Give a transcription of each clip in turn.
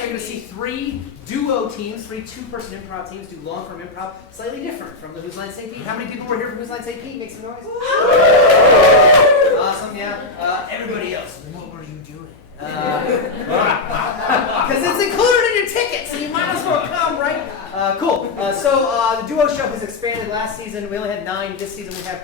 you're going to see 3 duo teams, 3 two-person improv teams do long-form improv, slightly different from the Whose Line Say Pete. How many people were here from Whose Line Say Pete? Make some noise. Awesome, yeah. Everybody else, what were you doing? Because it's included in your ticket, so you might as well come, right? Cool. So the duo show has expanded. Last season we only had 9. This season we have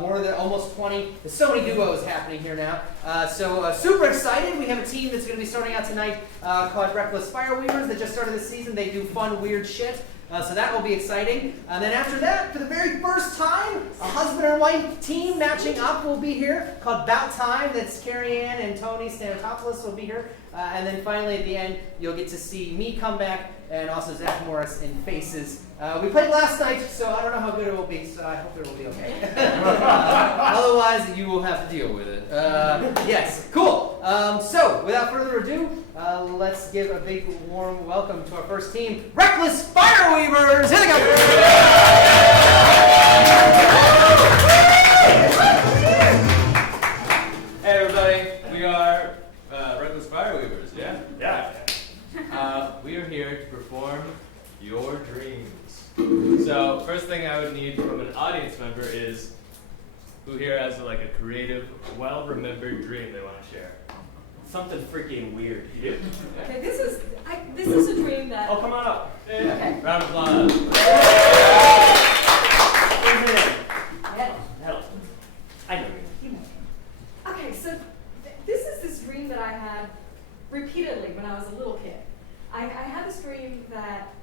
more than almost 20. There's so many duos happening here now. So super excited. We have a team that's going to be starting out tonight called Reckless Fireweavers that just started this season. They do fun, weird shit. So that will be exciting. And then after that, for the very first time, a husband and wife team matching up will be here called Bout Time. That's Carrie Ann and Tony Stanotopoulos will be here. And then finally at the end, you'll get to see me come back and also Zach Morris in Faces. We played last night, so I don't know how good it will be, so I hope it will be okay. Otherwise, you will have to deal with it. Yes, cool. So, without further ado, let's give a big warm welcome to our first team, Reckless Fireweavers! Here they go! Hey everybody, we are Reckless Fireweavers, yeah? Yeah. We are here to perform your dreams. So, first thing I would need from an audience member is who here has like a creative, well-remembered dream they want to share? Something freaking weird. You? Okay, this is a dream that. Oh, come on up. Yeah. Okay. Round of applause. Hello. I know you. Okay, so this is this dream that I had repeatedly when I was a little kid. I had this dream that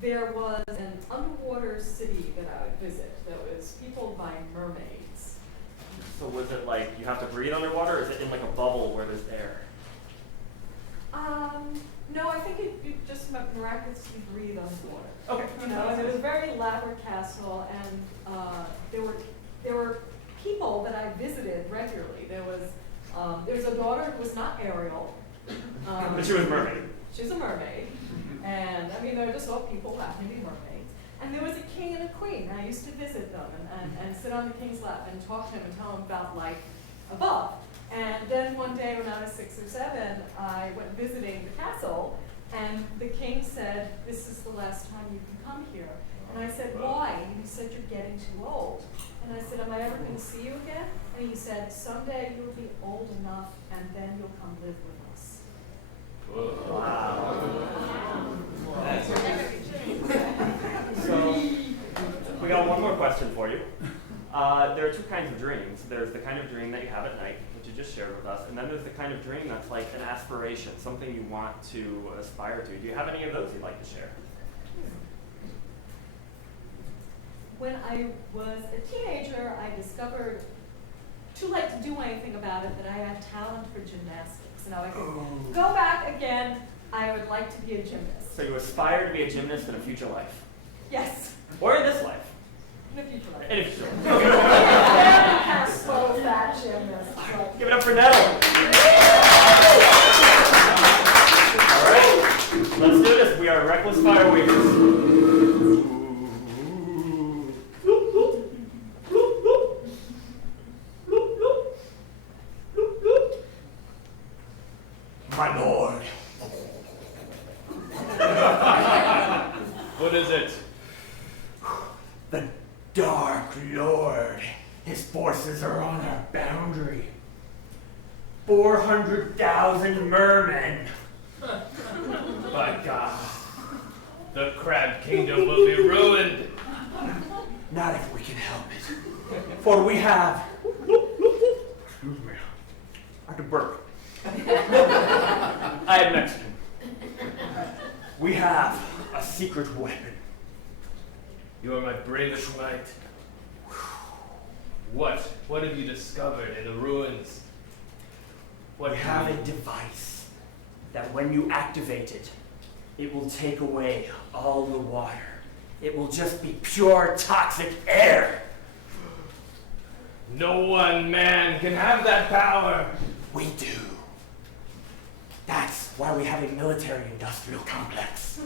there was an underwater city that I would visit that was peopled by mermaids. So was it like you have to breathe underwater, or is it in like a bubble where there's air? No, I think you just miraculously breathe underwater. Okay. You know, and it was a very elaborate castle, and there were people that I visited regularly. There was a daughter who was not Ariel. But she was a mermaid. She's a mermaid, and I mean, they're just all people who happen to be mermaids. And there was a king and a queen. I used to visit them and sit on the king's lap and talk to him and tell him about life above. And then one day when I was 6 or 7, I went visiting the castle, and the king said, "This is the last time you can come here." And I said, "Why?" And he said, "You're getting too old." And I said, "Am I ever going to see you again?" And he said, "Someday you'll be old enough, and then you'll come live with us." Wow. So, we got one more question for you. There are 2 kinds of dreams. There's the kind of dream that you have at night, which you just shared with us, and then there's the kind of dream that's like an aspiration, something you want to aspire to. Do you have any of those you'd like to share? When I was a teenager, I discovered, too late to do anything about it, that I had talent for gymnastics. Now I could go back again. I would like to be a gymnast. So you aspire to be a gymnast in a future life? Yes, Or in this life? in the future life. In a future life. Have slow fat gymnast. Give it up for Nettle. All right, let's do this. We are Reckless Fireweavers. My lord. What is it? The Dark Lord. His forces are on our boundary. 400,000 mermen. By God, the Crab Kingdom will be ruined. Not if we can help it. For we have... Excuse me. I had to burp. I am Mexican. We have a secret weapon. You are my bravest knight. What have you discovered in the ruins? What We have a device that when you activate it, it will take away all the water. It will just be pure toxic air. No one man can have that power. We do. That's why we have a military-industrial complex.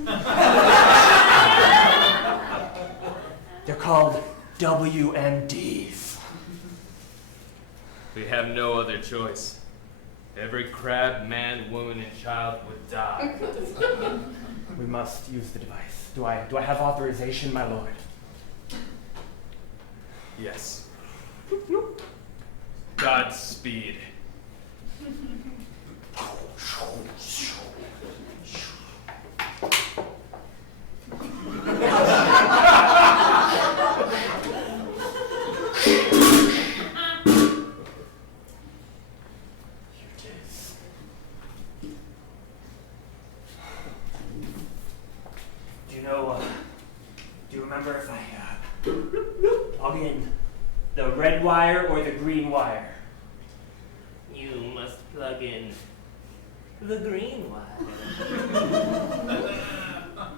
They're called WMDs. We have no other choice. every crab, man, woman, and child would die. We must use the device. Do I have authorization, my lord? Yes. Godspeed. Do you remember if I plug in the red wire or the green wire? You must plug in the green wire.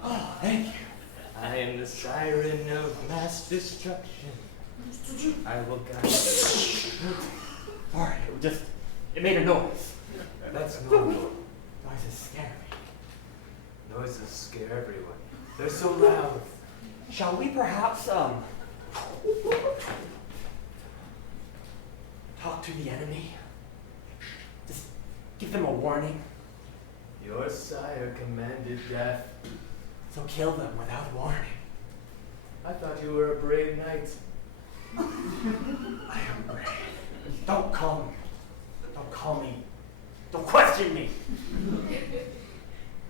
Oh, thank you. I am the siren of mass destruction. I will guide you. Sorry, it made a noise. That's normal. Noises scare me. Noises scare everyone. They're so loud. Shall we perhaps, talk to the enemy? Just give them a warning. Your sire commanded death. So kill them without warning. I thought you were a brave knight. I am brave. Don't call me. Don't question me.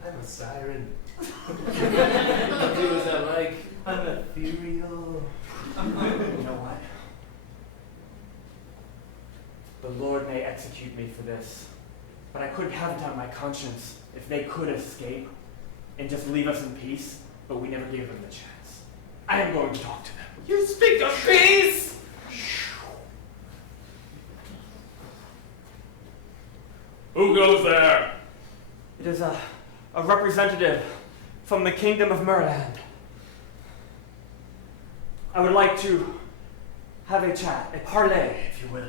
I'm a siren. I'll do as I like. I'm ethereal. You know what? The Lord may execute me for this, but I couldn't have it on my conscience if they could escape and just leave us in peace, but we never gave them the chance. I am going to talk to them. You speak of peace? Who goes there? It is a representative from the Kingdom of Merland. I would like to have a chat, a parley, if you will.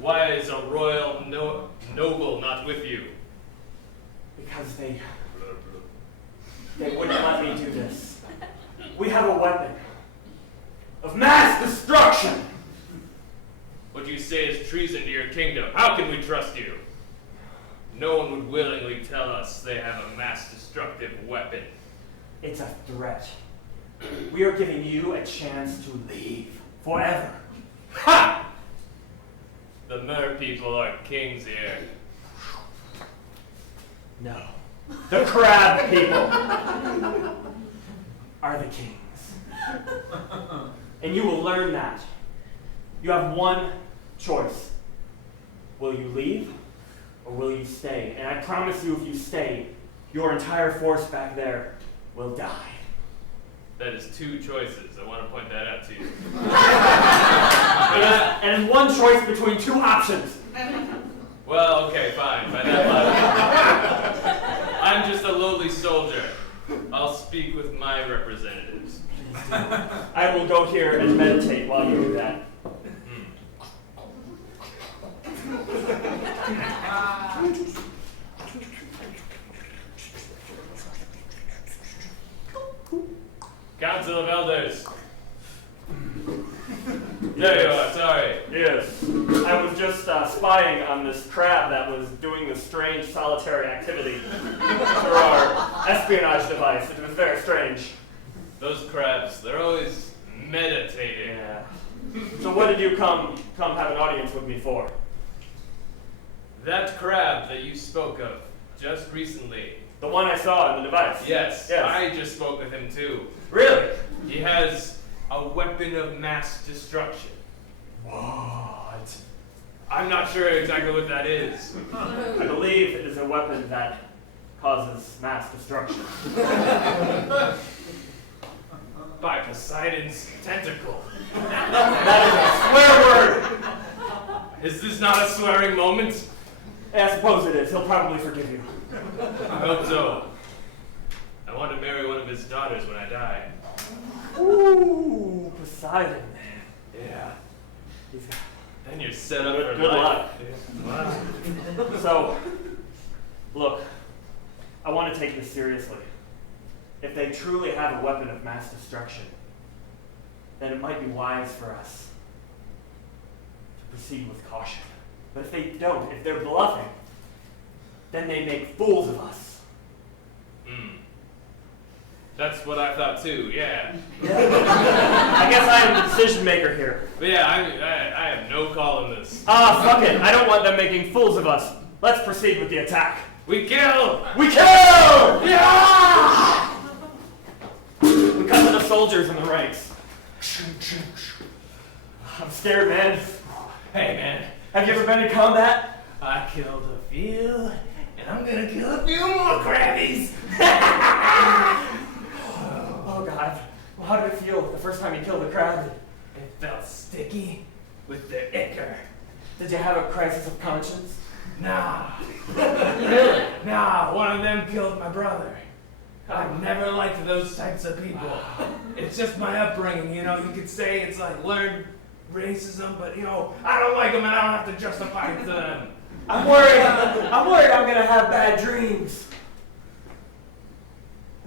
Why is a royal noble not with you? Because they wouldn't let me do this. We have a weapon of mass destruction. What you say is treason to your kingdom. How can we trust you? No one would willingly tell us they have a mass destructive weapon. It's a threat. We are giving you a chance to leave forever. Ha! The Mer people are kings here. No. The crab people are the kings. And you will learn that. You have one choice. Will you leave or will you stay? And I promise you, if you stay, your entire force back there will die. That is two choices. I want to point that out to you. And it's one choice between two options. Well, okay, fine. By that logic. I'm just a lowly soldier. I'll speak with my representatives. I will go here and meditate while you do that. Council of Elders. There you are, sorry. Yes. I was just spying on this crab that was doing this strange solitary activity through our espionage device. It was very strange. Those crabs, they're always meditating. Yeah. So what did you come have an audience with me for? That crab that you spoke of just recently. The one I saw in the device? Yes, Yes. I just spoke with him too. Really? He has a weapon of mass destruction. What? I'm not sure exactly what that is. I believe it is a weapon that causes mass destruction. By Poseidon's tentacle. That is a swear word! Is this not a swearing moment? I suppose it is. He'll probably forgive you. I hope so. I want to marry one of his daughters when I die. Ooh, Poseidon. Yeah. He's got... Then you're set up for Good life. luck. Wow. So, look, I want to take this seriously. If they truly have a weapon of mass destruction, then it might be wise for us to proceed with caution. But if they don't, if they're bluffing, then they make fools of us. That's what I thought too, yeah. I guess I am the decision maker here. But yeah, I have no call in this. Fuck it. I don't want them making fools of us. Let's proceed with the attack. We kill! We kill! Yeah! We cut to the soldiers in the ranks. I'm scared, man. Hey man, Have you ever been in combat? I killed a few, and I'm gonna kill a few more crabbies! Oh God. Well, how did it feel the first time you killed a crab? It felt sticky with the ichor. Did you have a crisis of conscience? Nah. Really? Nah, one of them killed my brother. I've never liked those types of people. It's just my upbringing, you know. You could say it's like learned racism, but you know, I don't like them and I don't have to justify it to them. I'm worried I'm gonna have bad dreams.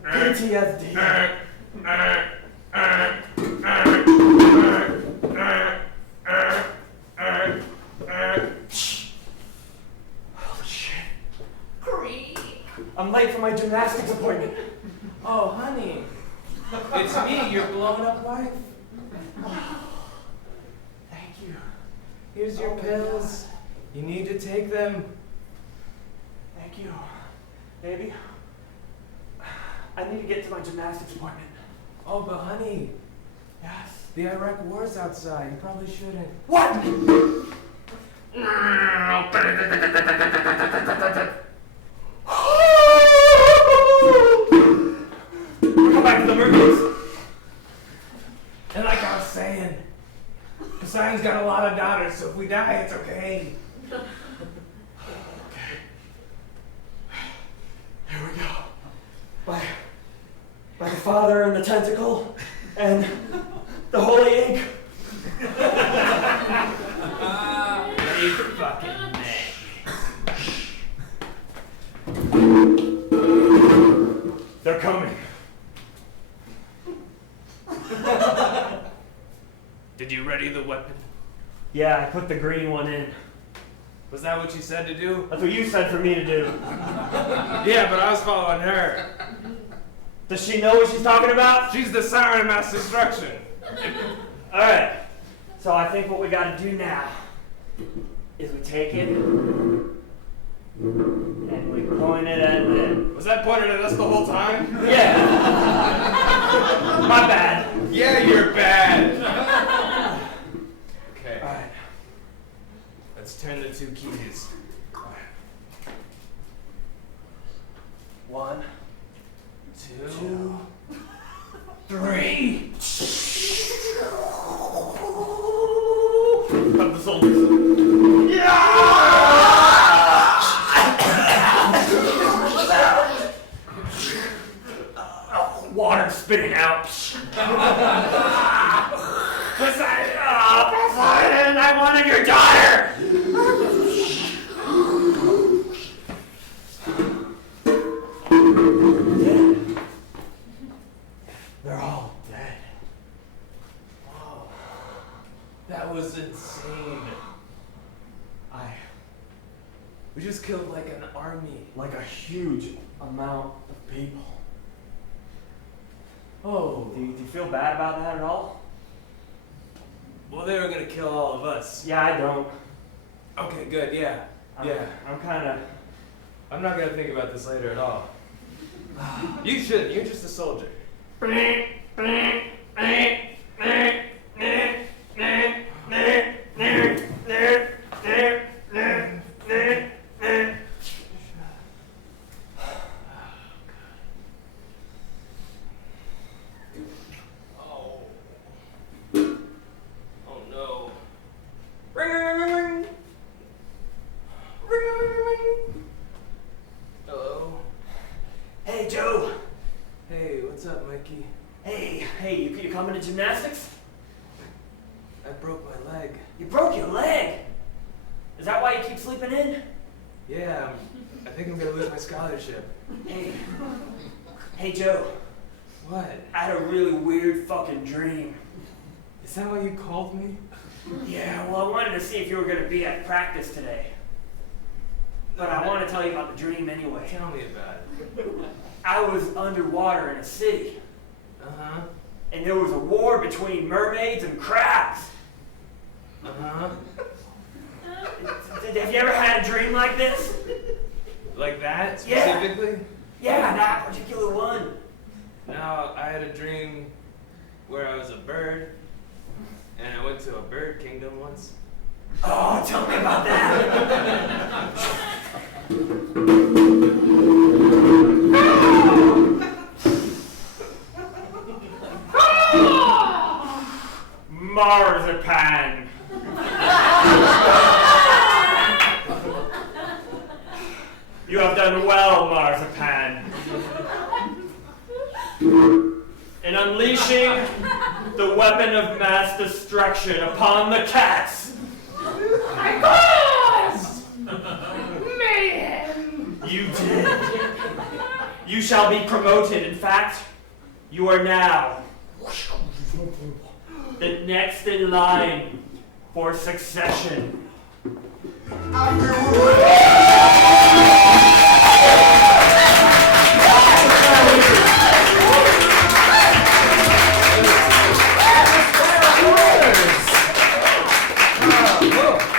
PTSD. Holy shit. I'm late for my gymnastics appointment. Oh, honey. It's me, your blown up wife. Thank you. Here's your pills. You need to take them. Thank you. Baby, I need to get to my gymnastics appointment. Oh, but honey, Yes. the Iraq war's outside. You probably shouldn't. What? Come back to the mermaids. And like I was saying, Poseidon's got a lot of daughters, so if we die, it's okay. Here we go. By the Father and the tentacle and the holy ink. You fucking They're coming. Did you ready the weapon? Yeah, I put the green one in. Was that what you said to do? That's what you said for me to do. Yeah, but I was following her. Does she know what she's talking about? She's the siren of mass destruction. Alright. So I think what we gotta do now is we take it and we point it at them. Was that pointed at us the whole time? Yeah. My bad. Yeah, you're bad. Okay, Alright. let's turn the two keys. 1, 2, 3. Cut the soldiers. Water spitting out. Poseidon, I wanted your daughter! They're all dead. Whoa. That was insane. We just killed like an army. Like a huge amount of people. Oh. Do you feel bad about that at all? Well, they were gonna kill all of us. Yeah, I don't. Okay, good, yeah. Yeah. I'm kind of. I'm not gonna think about this later at all. You shouldn't, you're just a soldier. Oh no. Ring, ring, ring, ring, ring. Ring, ring, ring, ring. Hello? Hey, Joe. Hey, what's up, Mikey? Hey, you coming to gymnastics? I broke my leg. You broke your leg. Is that why you keep sleeping in? Yeah, I think I'm gonna lose my scholarship. Hey, Joe. What? I had a really weird fucking dream. Is that why you called me? Yeah, well, I wanted to see if you were going to be at practice today. But I want to tell you about the dream anyway. Tell me about it. I was underwater in a city, Uh-huh. and there was a war between mermaids and crabs. Uh-huh. Have you ever had a dream like this? Like that, Yeah. specifically? Yeah, that particular one. No, I had a dream where I was a bird, and I went to a bird kingdom once. Oh, tell me about that. Marzipan. You have done well, Marzipan. In unleashing the weapon of mass destruction upon the cats. My cause! Mayhem! You did. You shall be promoted. In fact, you are now the next in line for succession.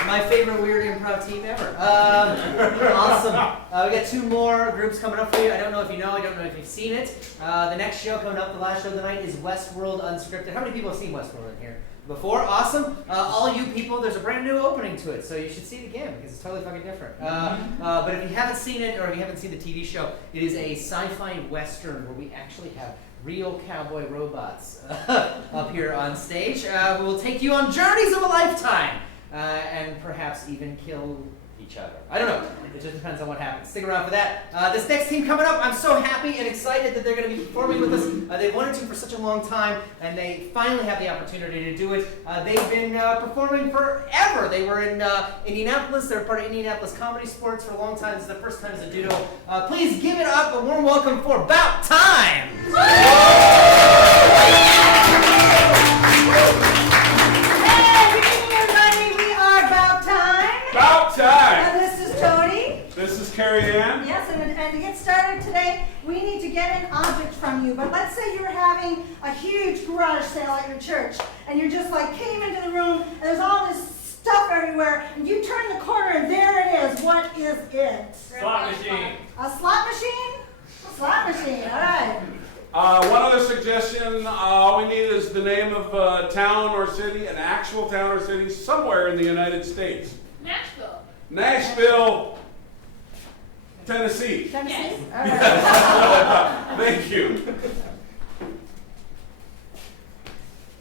My favorite weird improv team ever. Awesome. We got 2 more groups coming up for you. I don't know if you know, I don't know if you've seen it. The next show coming up, the last show of the night, is Westworld Unscripted. How many people have seen Westworld in here before? Awesome. All you people, there's a brand new opening to it, so you should see it again because it's totally fucking different. But if you haven't seen it, or if you haven't seen the TV show, it is a sci-fi western where we actually have real cowboy robots up here on stage who will take you on journeys of a lifetime. And perhaps even kill each other. I don't know. It just depends on what happens. Stick around for that. This next team coming up, I'm so happy and excited that they're going to be performing with us. They wanted to for such a long time, and they finally have the opportunity to do it. They've been performing forever. They were in Indianapolis. They're part of Indianapolis Comedy Sports for a long time. This is their first time as a duo. Please give it up, a warm welcome for Bout Time! About time! And this is Tony. This is Carrie Ann. Yes, and to get started today, we need to get an object from you. But let's say you're having a huge garage sale at your church, and you're just like came into the room, and there's all this stuff everywhere, and you turn the corner, and there it is. What is it? Slot machine. A slot machine? A slot machine, all right. One other suggestion, all we need is the name of a town or city, an actual town or city, somewhere in the United States. Nashville. Nashville, Tennessee. Tennessee? Yes. All right. Thank you.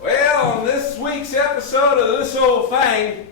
Well, on this week's episode of This Old Thing,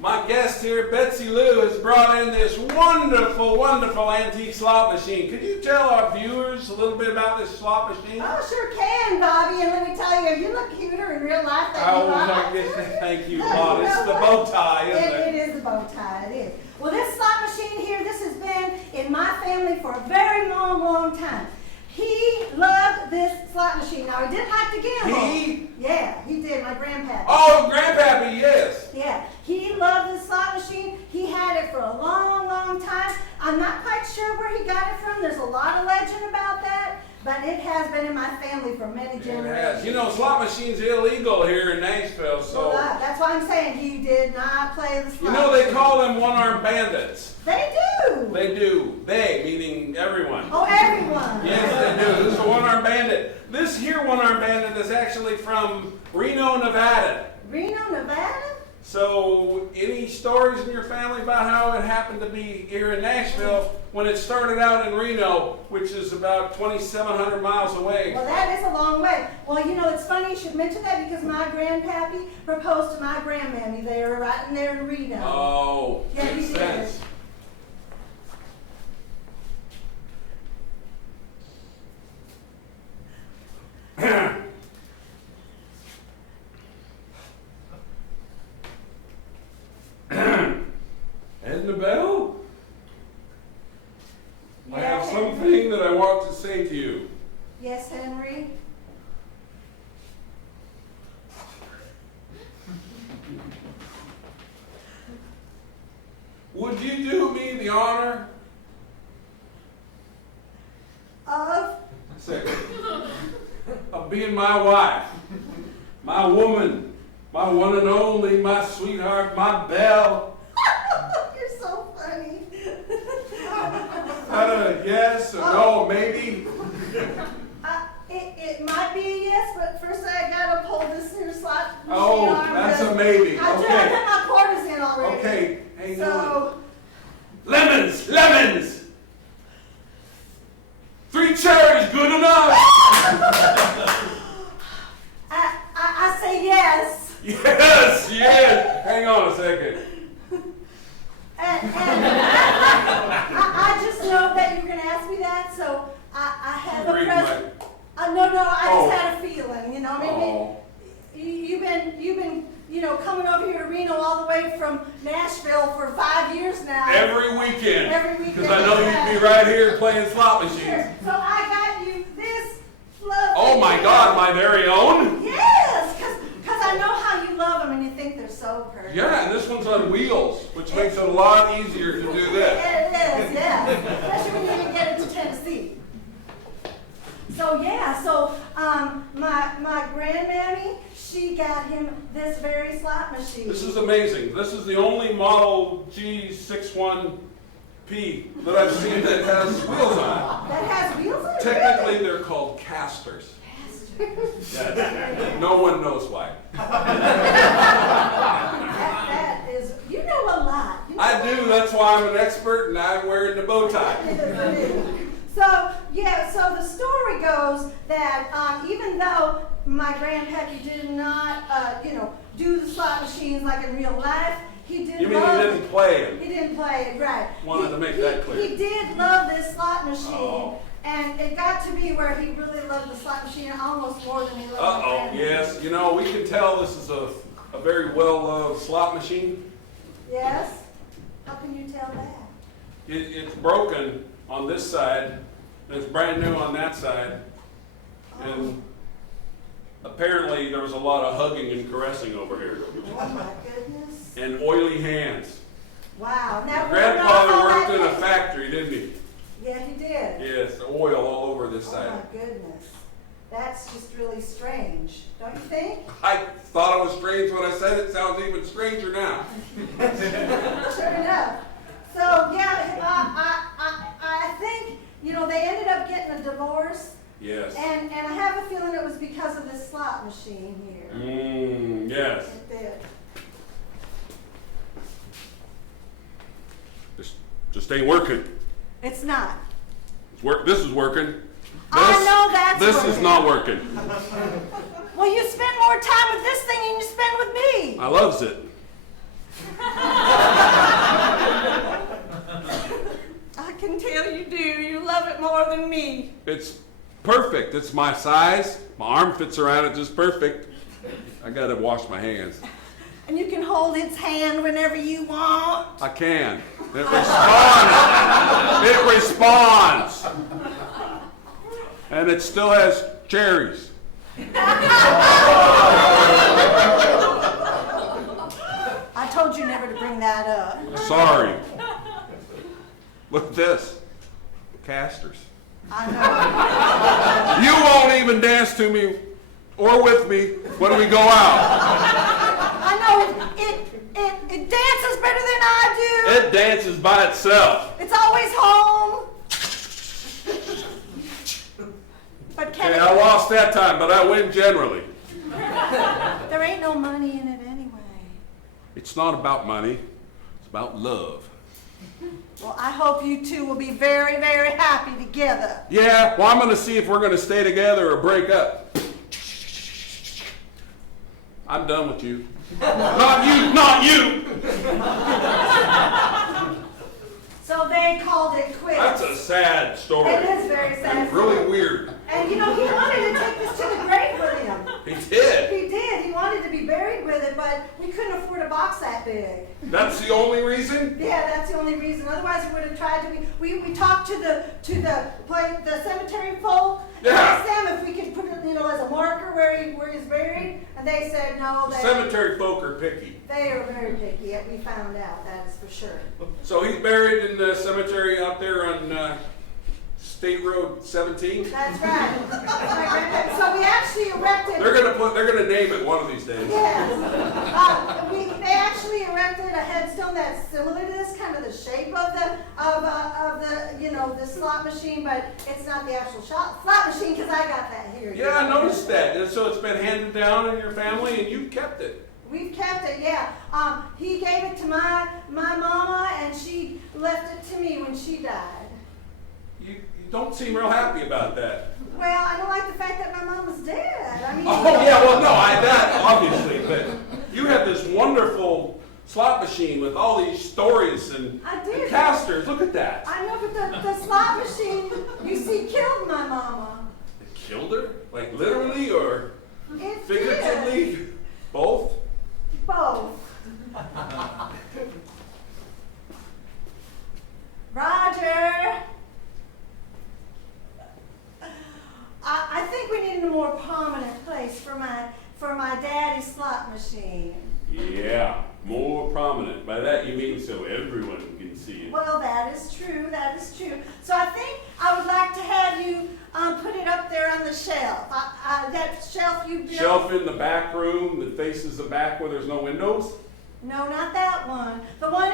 my guest here, Betsy Lou, has brought in this wonderful, wonderful antique slot machine. Could you tell our viewers a little bit about this slot machine? Oh, sure can, Bobby. And let me tell you, you look cuter in real life than you are. Thank you, Bob. It's the bow tie, isn't it? It is the bow tie, it is. Well, this slot machine here, this has been in my family for a very long, long time. He loved this slot machine. Now, he didn't like to gamble. He? Yeah, he did, my grandpa. Oh, Grandpappy, yes. Yeah, he loved this slot machine. He had it for a long, long time. I'm not quite sure where he got it from. There's a lot of legend about that, but it has been in my family for many generations. You know, slot machines illegal here in Nashville, so. Well, that's why I'm saying he did not play the slot You know, they machine. call them one-armed bandits. They do. They do. They, meaning everyone. Oh, everyone. Yes, they do. This is a one-armed bandit. This here one-armed bandit is actually from Reno, Nevada. Reno, Nevada? So, any stories in your family about how it happened to be here in Nashville when it started out in Reno, which is about 2,700 miles away? Well, that is a long way. Well, you know, it's funny you should mention that because my grandpappy proposed to my grandmammy there, right in there in Reno. Oh, Yeah, he makes did. sense. Edna Bell? I have Yeah. something that I want to say to you. Yes, Henry? would you do me the honor Of? of being my wife, my woman, my one and only, my sweetheart, my belle? You're so funny. Yes or no, maybe? It might be a yes, but first I gotta pull this here slot machine Oh, arm, that's because a maybe. I put Okay. my quarters in already. Okay, hang on. So, Lemons, lemons! 3 cherries, good enough! I say yes. Yes, yes! Hang on a second. And I just know that you're gonna ask me that, so I have a Read present. No, I Oh. just had a feeling, you know, I mean, Oh. you've been, coming over here to Reno all the way from Nashville for 5 years now. Every weekend. Every weekend. Because I know you'd be right here playing slot machines. Here, so I got you this lovely. Oh my God, my very own? Yes, because I know how you love them and you think they're so perfect. Yeah, and this one's on wheels, which makes it a lot easier to do this. It is, yeah. Especially when you even get it to Tennessee. So yeah, my grandmammy, she got him this very slot machine. This is amazing. This is the only Model G61P that I've seen that has wheels on it. That has wheels on it? Technically, they're called casters. No one knows why. That is, you know a lot. You know I do. That's why I'm an expert, and I'm wearing the bow tie. So the story goes that even though my grandpappy did not, do the slot machines like in real life, he did You mean love he didn't play it? He didn't play it, right. Wanted to make that clear. He did love this slot machine, Oh. and it got to be where he really loved the slot machine almost more than he loved my Uh-oh, grandpa. yes. You know, we can tell this is a very well-loved slot machine. Yes? How can you tell that? It's broken on this side, and it's brand new on that side. And apparently there was a lot of hugging and caressing over here. Oh my goodness. And oily hands. Wow. Now, Grandfather all worked in that a factory, didn't he? Yeah, he did. Yes, oil all over this Oh side. my goodness. That's just really strange, don't you think? I thought it was strange when I said it. Sounds even stranger now. Sure enough. So yeah, I think they ended up getting a divorce, Yes. and I have a feeling it was because of this slot machine here. Yes. It did. Just ain't working. It's not. This is working. I know that's This is working. not working. Well, you spend more time with this thing than you spend with me. I loves it. I can tell you do. You love it more than me. It's perfect. It's my size. My arm fits around it just perfect. I gotta wash my hands. And you can hold its hand whenever you want. I can. It responds. It responds. And it still has cherries. I told you never to bring that up. Sorry. Look at this. Casters. I know. You won't even dance to me or with me when we go out. I know it dances better than I do. It dances by itself. It's always home. But can Okay, I lost that time, but I win generally. there ain't no money in it anyway. It's not about money. It's about love. Well, I hope you two will be very, very happy together. Yeah, well, I'm going to see if we're going to stay together or break up. I'm done with you. Not you, not you! So they called it quits. That's a sad story. It is very sad. It's really weird. And he wanted to take this to the grave with him. He did. He did. He wanted to be buried with it, but we couldn't afford a box that big. That's the only reason? Yeah, that's the only reason. Otherwise, supervisor would have tried to. We talked to the cemetery folk. Yeah. Asked them if we could put it, as a marker where he's buried, and they said no. Cemetery folk are picky. They are very picky. We found out, that is for sure. So he's buried in the cemetery out there on State Road 17. That's right. So we actually erected. They're gonna name it one of these days. Yes. They actually erected a headstone that's similar to this, kind of the shape of the the slot machine, but it's not the actual slot machine because I got that here. Yeah, I noticed that. And so it's been handed down in your family, and you've kept it. We've kept it, yeah. He gave it to my mama, and she left it to me when she died. You don't seem real happy about that. Well, I don't like the fact that my mama's dead. I mean. Oh yeah, well no, that obviously, but you have this wonderful slot machine with all these stories and casters. Look at that. I know, but the slot machine, you see, killed my mama. It killed her? Like literally or It figuratively? did. Both? Both. Roger. I think we need a more prominent place for my daddy's slot machine. Yeah, more prominent. By that you mean so everyone can see it. Well, that is true. That is true. So I think I would like to have you put it up there on the shelf. That shelf you built. Shelf in the back room that faces the back where there's no windows? No, not that one. The one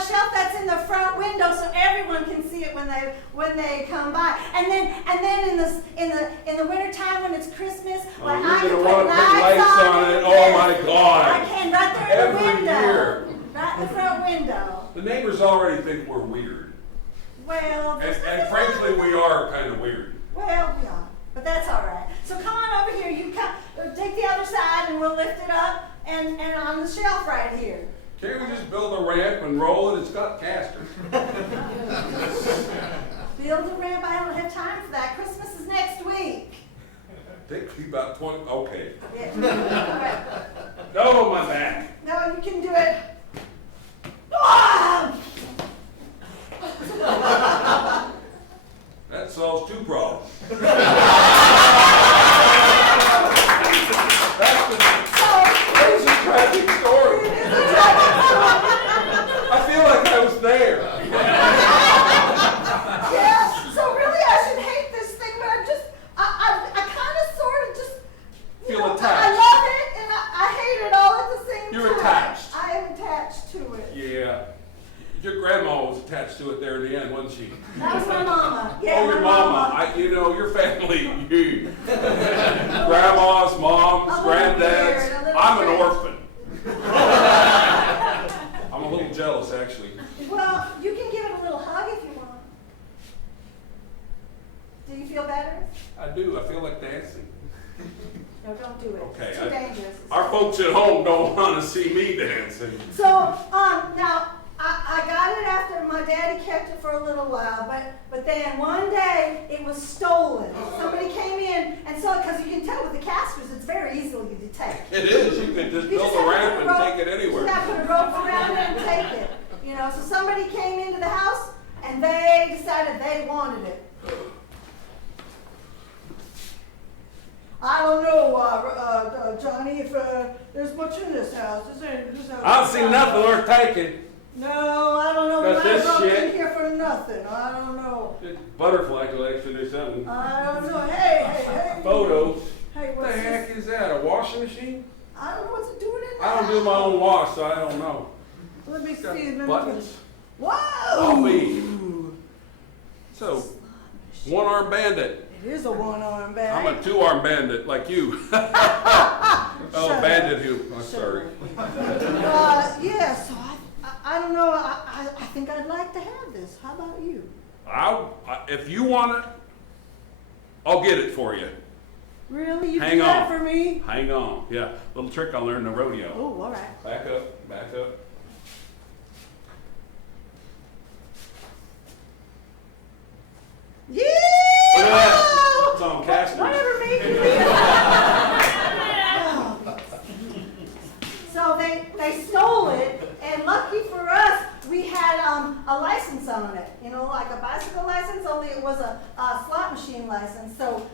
shelf that's in the front window, so everyone can see it when they come by. And then in the wintertime when it's Christmas, when I can You're put gonna want to put lights on it. Oh my God! I can right there in the Every window. year. Right in the front window. The neighbors already think we're weird. Well, And frankly, we are kind of weird. well, yeah, but that's all right. So come on over here. You take the other side, and we'll lift it up. And on the shelf right here. Can't we just build a ramp and roll it? It's got casters. Build a ramp? I don't have time for that. Christmas is next week. Take me about 20. Okay. Yeah. All right. No, my back. No, you can do it. Ah! That solves two problems. That's a tragic story. I feel like I was there. Yeah. So really, I should hate this thing, but I kind of, sort of just Feel attached. I love it and I hate it all at the same time. You're attached. I am attached to it. Yeah. Your grandma was attached to it there in the end, wasn't she? That was my mama. Yeah, Oh, your my mama. Your family, you. Grandmas, moms, A little granddads. weird, a little I'm an strange. orphan. I'm a little jealous, actually. Well, you can give it a little hug if you want. Do you feel better? I do. I feel like dancing. No, don't do it. Okay. It's too dangerous. Our folks at home don't want to see me dancing. So, now, I got it after my daddy kept it for a little while, but then one day it was stolen. Somebody came in and saw it, because you can tell with the casters, it's very easily detected. It is. You could just You build just a have to ramp put and rope- take it anywhere. You have to put a rope around it and take it. So somebody came into the house and they decided they wanted it. I don't know, Johnny, if there's much in this house. I don't see nothing worth taking. No, I don't know. Got But this I broke shit. in here for nothing. I don't know. Butterfly collection or something. I don't know. Hey. Photos. Hey, What what's the heck this? is that? A washing machine? I don't know what's doing in there. I don't do my own wash, so I don't know. Let me It's got see. Let me buttons. Whoa! Oh, me. So, one-armed bandit. It is a one-arm bag. I'm a two-armed bandit, like you. Shut bandit who? I'm sorry. Yeah, so I don't know. I think I'd like to have this. How about you? If you want it, I'll get it for you. Really? You Hang do that on. for me? Hang on. Yeah, little trick I learned in the rodeo. Oh, all right. Back up, back up. Yeah! Look at that. It's on casters. Whatever made you So they stole it, and lucky for us, we had a license on it was a slot machine license. So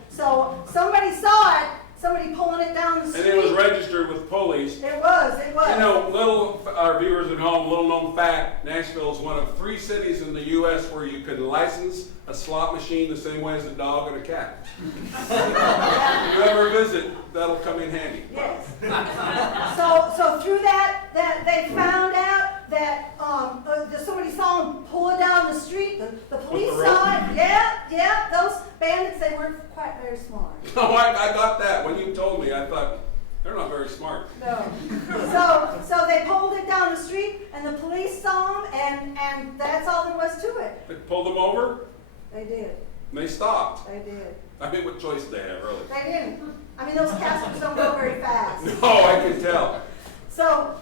somebody saw it, somebody pulling it down the And street. it was registered with police. It was. You know, our viewers at home, little known fact, Nashville is one of 3 cities in the U.S. where you can license a slot machine the same way as a dog and a cat. If you ever visit, that'll come in handy. Yes. So through that they found out that somebody saw him pull it down the street. The police saw it. Yeah. Those bandits, they weren't quite very smart. No, I got that. When you told me, I thought, they're not very smart. No. So they pulled it down the street, and the police saw him, and that's all there was to it. They pulled them over, They did. and they stopped. They did. I mean, what choice did they have, really? They didn't. I mean, those castles don't go very fast. No, I can tell. So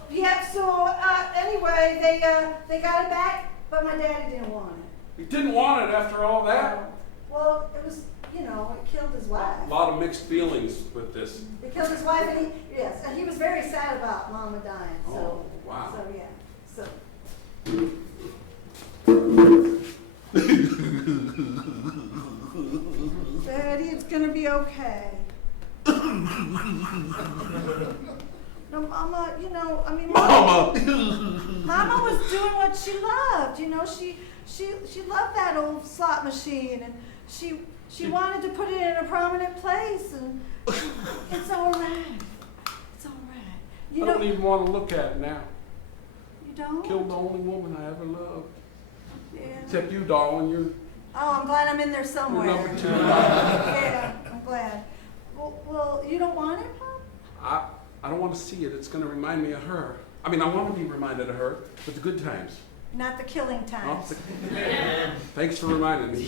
anyway, they got it back, but my daddy didn't want it. You didn't want it after all that? Well, it was, it killed his wife. A lot of mixed feelings with this. It killed his wife, and he was very sad about Mama dying. So, Oh, wow. So yeah. So. Daddy, it's gonna be okay. No, Mama, Mama was doing what she loved. She loved that old slot machine, and she wanted to put it in a prominent place, and it's all right. It's all right. I don't even want to look at it now. You don't? Killed the only woman I ever loved. Yeah. Except you, darling. Oh, I'm glad I'm in there somewhere. You're number 2. Yeah, I'm glad. Well, you don't want it, Pop? I don't want to see it. It's going to remind me of her. I mean, I want to be reminded of her, but the good times. Not the killing Oh, times. thanks for reminding me.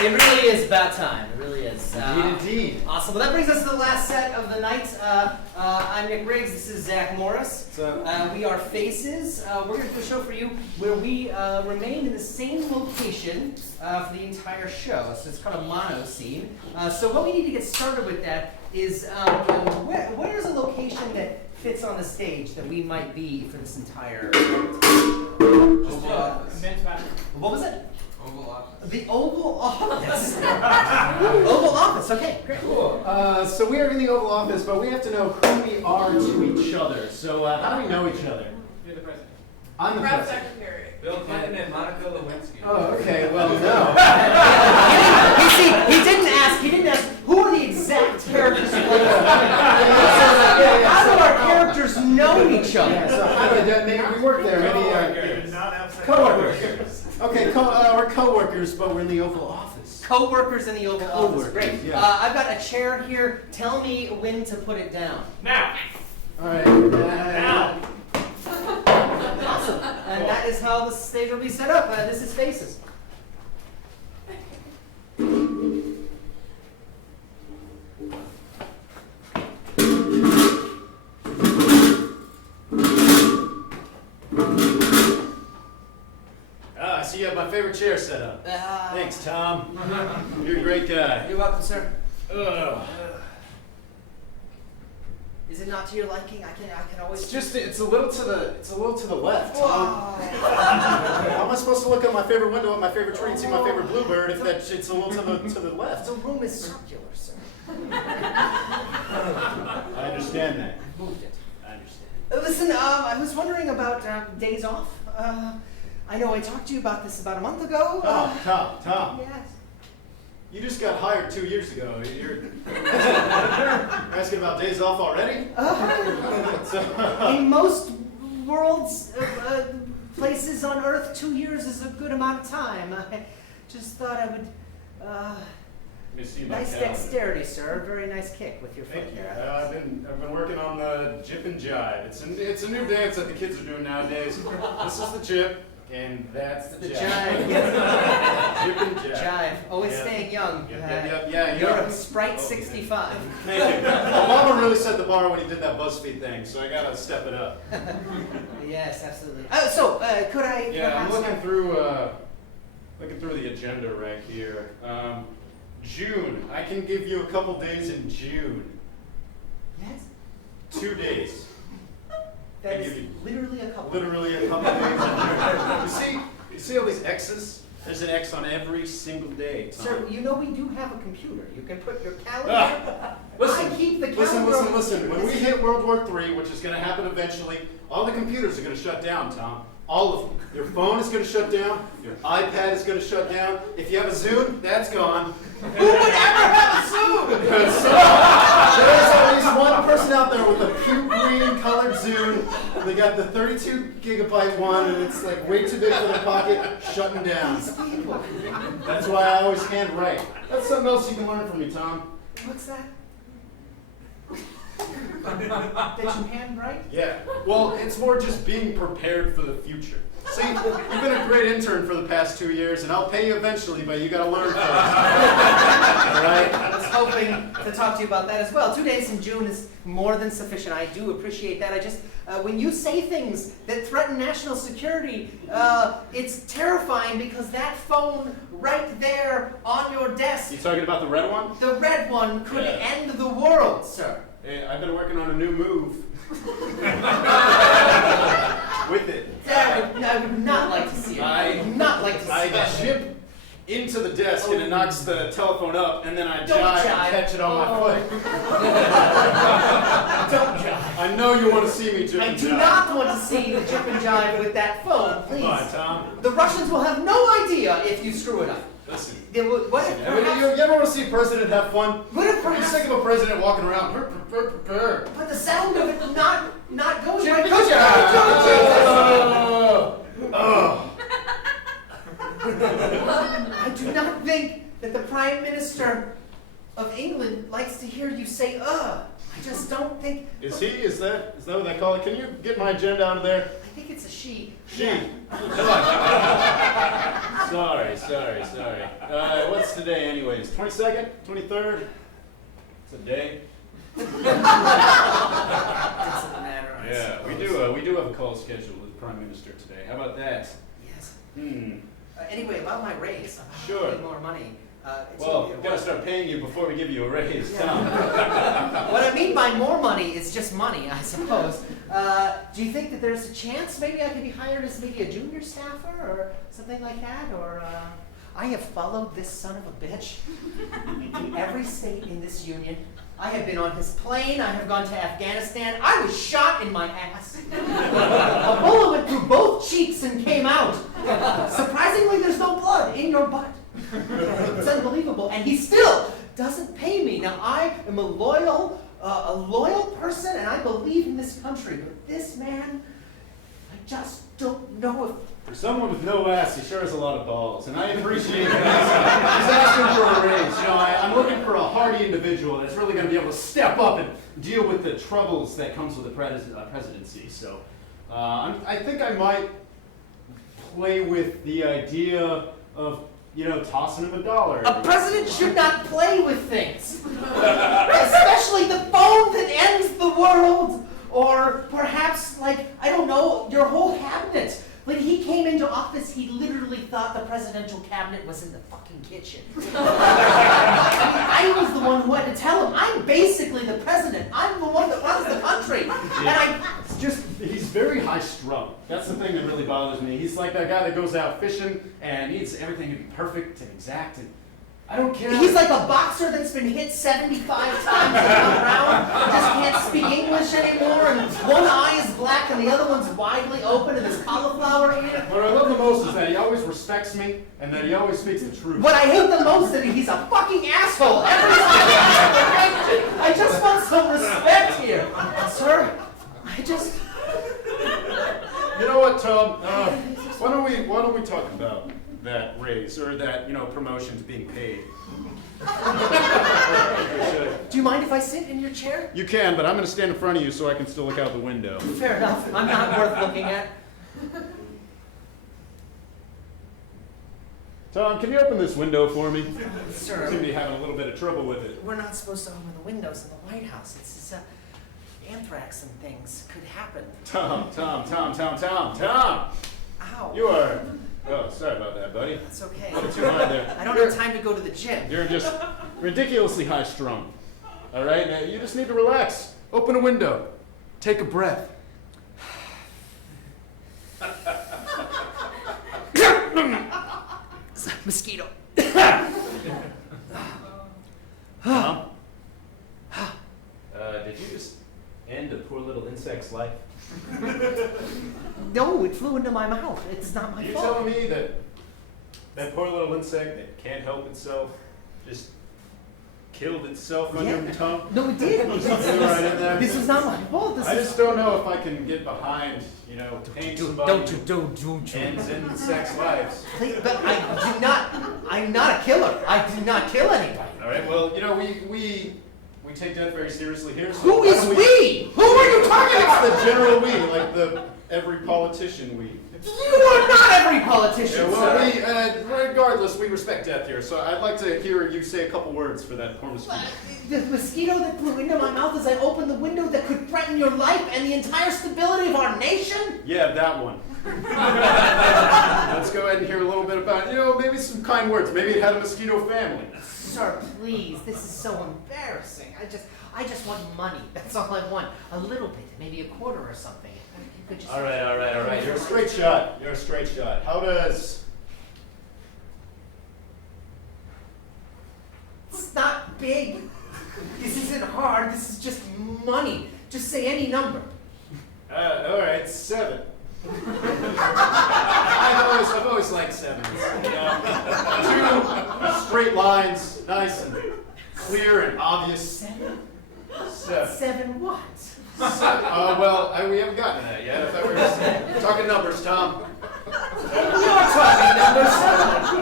It really is about time. It really is. Indeed. Awesome. Well, that brings us to the last set of the night. I'm Nick Riggs. This is Zach Morris. We are Faces. We're going to do a show for you where we remain in the same location for the entire show. So it's called a mono scene. So what we need to get started with that is where is a location that fits on the stage that we might be for this entire? Oval Office. What was it? Oval Office. The Oval Office. Oval Office. Okay, great. Cool. So we are in the Oval Office, but we have to know who we are to each other. So how do we know each other? You're the president. I'm the Press president. secretary. Bill Clinton and Monica Lewinsky. Oh, okay. Well, no. He didn't ask who are the exact characters. How do our characters know each other? Yeah, so how do maybe we work there? Maybe co-workers. Okay, we're co-workers, but we're in the Oval Office. Co-workers in the Oval Office. Great. Yeah. I've got a chair here. Tell me when to put it down. Now. All right. Now. Awesome. And that is how the stage will be set up. This is Faces. I see you have my favorite chair set up. Thanks, Tom. You're a great guy. You're welcome, sir. Ugh. Is it not to your liking? I can always. It's a little to the left. Whoa. How am I supposed to look out my favorite window at my favorite tree and see my favorite bluebird if it's a little to the left? The room is circular, sir. I understand that. Moved it. I understand. Listen, I was wondering about days off. I know I talked to you about this about a month ago. Tom. Yes. You just got hired 2 years ago. You're asking about days off already? In most worlds, places on Earth, 2 years is a good amount of time. I just thought I would. Let me see my Nice calendar. dexterity, sir. Very nice kick with your foot Thank you. here. I've been working on the jip and jive. It's a new dance that the kids are doing nowadays. This is the jip, and that's the The jive. jive. Jip and jive. Jive. Always Yeah. staying young. Yeah. You're a Sprite 65. Thank you. Obama really set the bar when he did that BuzzFeed thing, so I gotta step it up. Yes, absolutely. Could I? Yeah, I'm perhaps- looking through the agenda right here. June. I can give you a couple days in June. Yes? 2 days. That I is give you literally a couple. Literally a couple days in June. You see all these X's? There's an X on every single day, Tom. Sir, you know we do have a computer. You can put your calendar. Listen, I keep the calendar. listen. When we hit World War III, which is going to happen eventually, all the computers are going to shut down, Tom. All of them. Your phone is going to shut down. Your iPad is going to shut down. If you have a Zune, that's gone. Who would ever have a Zoom? Because there's at least one person out there with a puke green colored Zune. They got the 32 gigabyte one, and it's like way too big for their pocket, shutting down. That's why I always handwrite. That's something else you can learn from me, Tom. What's that? That you handwrite? Yeah. Well, it's more just being prepared for the future. See, you've been a great intern for the past 2 years, and I'll pay you eventually, but you gotta learn first. All right? I was hoping to talk to you about that as well. 2 days in June is more than sufficient. I do appreciate that. I just, when you say things that threaten national security, it's terrifying because that phone right there on your desk, You talking about the red one? the red one, could end the world, sir. Hey, I've been working on a new move. With it. I would not like to see it. I would not like to see I it. chip into the desk and it knocks the telephone up, and then I Don't jive jive. and catch it on my foot. Don't jive. I know you want to see me jip I and do jive. not want to see you jip and jive with that phone, Come on, please. Tom. The Russians will have no idea if you screw it up. Listen. They will, what if You perhaps, ever want to see a president have fun? what if Are you perhaps, sick of a president walking around? but the sound of it not going Jip right? and Could you? I do not think that the Prime Minister of England likes to hear you say I just don't think. Is he? Is that what they call it? Can you get my agenda out of there? I think it's a she. She. Yeah. Sorry. What's today anyways? 22nd? 23rd? It's a day. Doesn't matter. I Yeah, we suppose. do have a call scheduled with the Prime Minister today. How about that? Yes. Hmm. Anyway, about my raise, Sure. I need more money. Well, we've got to start paying you before we give you a raise, Yeah. Tom. What I mean by more money is just money, I suppose. Do you think that there's a chance maybe I could be hired as maybe a junior staffer or something like that? Or I have followed this son of a bitch in every state in this union. I have been on his plane. I have gone to Afghanistan. I was shot in my ass. A bullet went through both cheeks and came out. Surprisingly, there's no blood in your butt. It's unbelievable. And he still doesn't pay me. Now, I am a loyal person, and I believe in this country. But this man, I just don't know if... For someone with no ass, he sure has a lot of balls, and I appreciate that. He's asking for a raise. You know, I'm looking for a hardy individual that's really going to be able to step up and deal with the troubles that comes with the presidency. So, I think I might play with the idea of, tossing him $1. A president should not play with things. Especially the phone that ends the world. Or perhaps, I don't know, your whole cabinet. When he came into office, he literally thought the presidential cabinet was in the fucking kitchen. I was the one who had to tell him, I'm basically the president. I'm the one that runs the country. And He's very high-strung. That's the thing that really bothers me. He's like that guy that goes out fishing and needs everything to be perfect and exact. And I don't care. he's like a boxer that's been hit 75 times in one round, just can't speak English anymore, and one eye is black and the other one's widely open and there's cauliflower ear. What I love the most is that he always respects me and that he always speaks the truth. What I hate the most is he's a fucking asshole every time. I just want some respect here. Sir, I just... You know what, Tom? Why don't we talk about that raise or that promotion to being paid? Do you mind if I sit in your chair? You can, but I'm going to stand in front of you so I can still look out the window. Fair enough. I'm not worth looking at. Tom, can you open this window for me? I seem to Sir, be having a little bit of trouble with it. we're not supposed to open the windows in the White House. It's anthrax and things could happen. Tom. Ow. You are Oh, sorry about that, buddy. That's okay. Not too high there. I don't have time to go to the gym. You're just ridiculously high strung. All right, now you just need to relax. Open a window. Take a breath. Mosquito. Huh? Did you just end a poor little insect's life? No, it flew into my mouth. It's not my You fault. telling me that that poor little insect that can't help itself just killed itself on your tongue? No, it did. Just flew right in there? This was not my fault. I just don't know if I can get behind, paying somebody Don't. ends insects' lives. Please, but I'm not a killer. I do not kill anybody. All right, well, we take that very seriously here. So Who why is don't we? Who are you talking about? It's the general we, like the every politician we. You are not every politician, Yeah, well, sir. regardless, we respect death here. So I'd like to hear you say a couple words for that poor mosquito. The mosquito that flew into my mouth as I opened the window that could threaten your life and the entire stability of our nation? Yeah, that one. Let's go ahead and hear a little bit about, maybe some kind words. Maybe it had a mosquito family. Sir, please, this is so embarrassing. I just want money. That's all I want. A little bit, maybe a quarter or something. If you could just... All right. You're a straight shot. How does... It's not big. This isn't hard. This is just money. Just say any number. All right, 7. I've always liked 7s. 2 straight lines, nice and clear and obvious. 7? 7. 7 what? We haven't gotten to that yet. I thought we were talking numbers, Tom. We are talking numbers,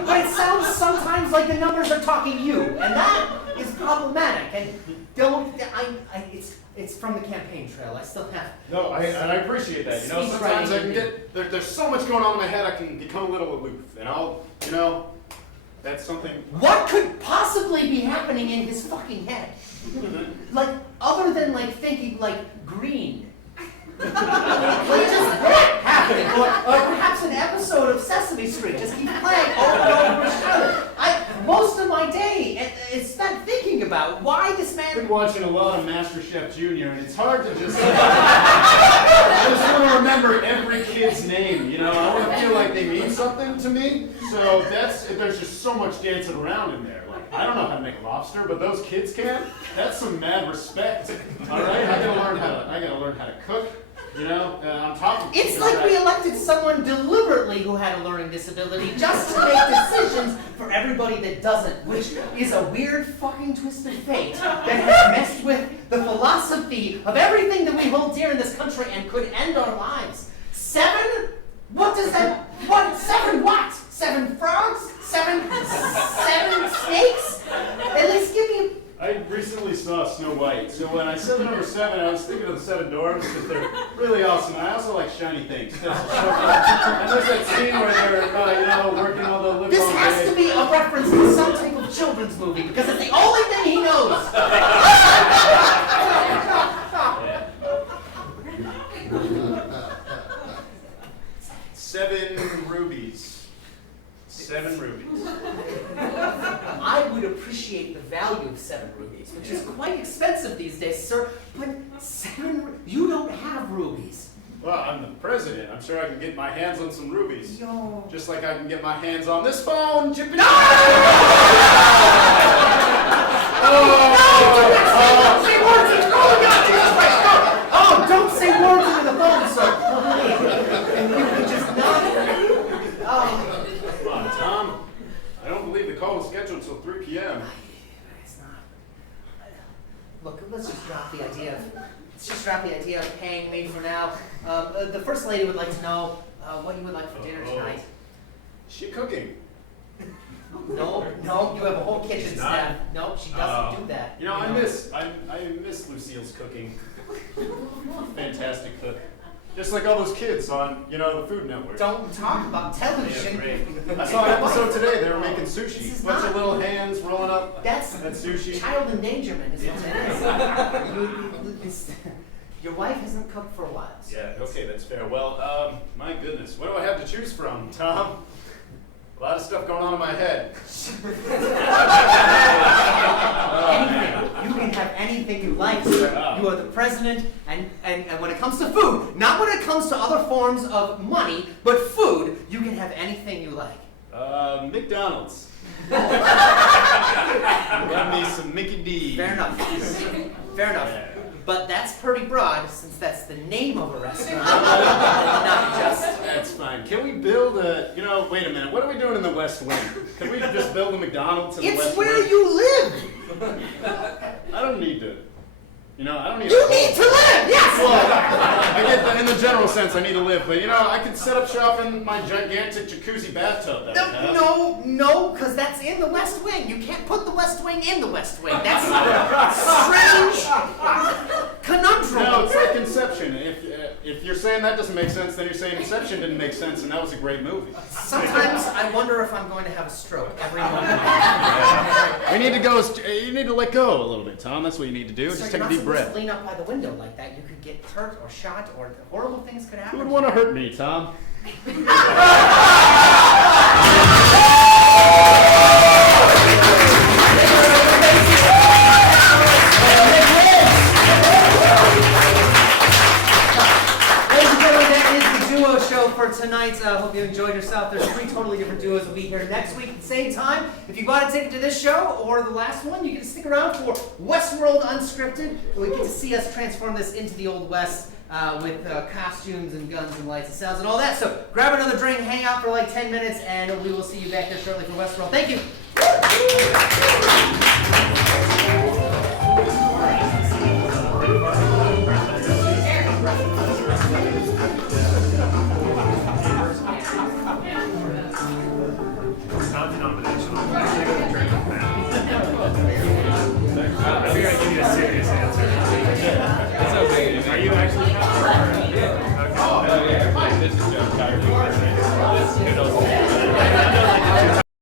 but it sounds sometimes like the numbers are talking you, and that is problematic. And it's from the campaign trail. I still have. No, I appreciate that. Sometimes I can get there's so much going on in my head. I can become a little aloof, and that's something. What could possibly be happening in his fucking head? Like, other than thinking green. Just that happening, or perhaps an episode of Sesame Street just keep playing over and over each other. Most of my day is spent thinking about why this man. I've been watching a lot of MasterChef Junior, and it's hard to just. I just want to remember every kid's name. I want to feel like they mean something to me. So there's just so much dancing around in there. I don't know how to make a lobster, but those kids can. That's some mad respect. All right, I gotta learn how to cook. On top of It's like we elected someone deliberately who had a learning disability just to make decisions for everybody that doesn't, which is a weird fucking twist of fate that has messed with the philosophy of everything that we hold dear in this country and could end our lives. 7? What does that? What? 7 what? 7 frogs? 7 snakes? At least give me. I recently saw Snow White, so when I said the number 7, I was thinking of the 7 dwarves because they're really awesome. I also like shiny things. And there's that scene where they're, working all the lip This on has day. to be a reference to some type of children's movie because it's the only thing he knows. 7 rubies. 7 rubies. I would appreciate the value of 7 rubies, which is quite expensive these days, sir. But 7, you don't have rubies. Well, I'm the president. I'm sure I can get my hands on some rubies. Yo. Just like I can get my hands on this phone. No! Don't say words into oh God, Jesus Christ, no! Oh, don't say words into the phone, sir. And we can just not. Oh. Come on, Tom. I don't believe the call was scheduled until 3 p.m. It's not. Look, let's just drop the idea of paying me for now. The First Lady would like to know what you would like for dinner tonight. Is she cooking? No, you have a whole kitchen She's not? staff. No, she doesn't do that. I miss Lucille's cooking. Fantastic cook. Just like all those kids on, the Food Network. Don't talk about television. I saw an episode today. They were making sushi. This is Bunch not- of little hands rolling up. That's that sushi. child endangerment is what it is. Your wife hasn't cooked for a while. Yeah. Okay, that's fair. Well, my goodness, what do I have to choose from, Tom? A lot of stuff going on in my head. Anything. You can have anything you like, sir. You are the president, and when it comes to food, not when it comes to other forms of money, but food, you can have anything you like. McDonald's. Got me some Mickey D's. Fair enough. Fair enough. But that's pretty broad, since that's the name of a restaurant, not just. That's fine. Can we build a, wait a minute, what are we doing in the West Wing? Can we just build a McDonald's in the West It's Wing? where you live. I don't need to, I don't need You need to live. Yes. Well, I get that in the general sense I need to live, but I could set up shop in my gigantic jacuzzi bathtub that I have. No, because that's in the West Wing. You can't put the West Wing in the West Wing. That's a strange conundrum. No, it's like Inception. If you're saying that doesn't make sense, then you're saying Inception didn't make sense, and that was a great movie. Sometimes I wonder if I'm going to have a stroke every moment. You need to let go a little bit, Tom. That's what you need to do. Sir, Just you're take a not deep supposed breath. to lean up by the window like that. You could get hurt or shot, or horrible things could happen. Who would want to hurt me, Tom? Ladies and gentlemen, that is the duo show for tonight. Hope you enjoyed yourself. There's 3 totally different duos will be here next week at the same time. If you bought a ticket to this show or the last one, you can stick around for Westworld Unscripted. We get to see us transform this into the Old West with costumes and guns and lights and sounds and all that. So grab another drink, hang out for like 10 minutes, and we will see you back there shortly for Westworld. Thank you. Non-denominational. I figured I'd give you a serious answer. It's okay. Are you actually? Yeah. Okay. Yeah.